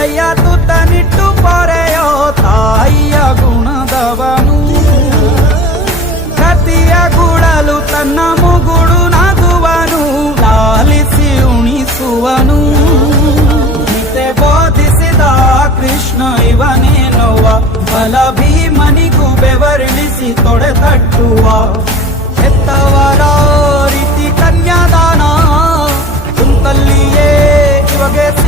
ಕೈಯ ತುತ್ತ ನಿಟ್ಟು ಪೊರೆಯೋ ತಾಯಿಯ ಗುಣದವನು. ಕತಿಯ ಗುಡಲು ತನ್ನ ಮುಗುಡು ನಗುವನು, ಲಾಲಿಸಿ ಉಣಿಸುವನು. ಗೀತೆ ಬೋಧಿಸಿದ ಕೃಷ್ಣ ಇವನೇನೋವ, ಬಲ ಭೀಮನಿಗೂ ಬೆವರಿಳಿಸಿ ತೊಡೆ ತಟ್ಟುವ. ಹೆತ್ತವರ ರೀತಿ ಕನ್ಯಾದಾನ ಕುಂತಲ್ಲಿಯೇ ಇವಾಗೆ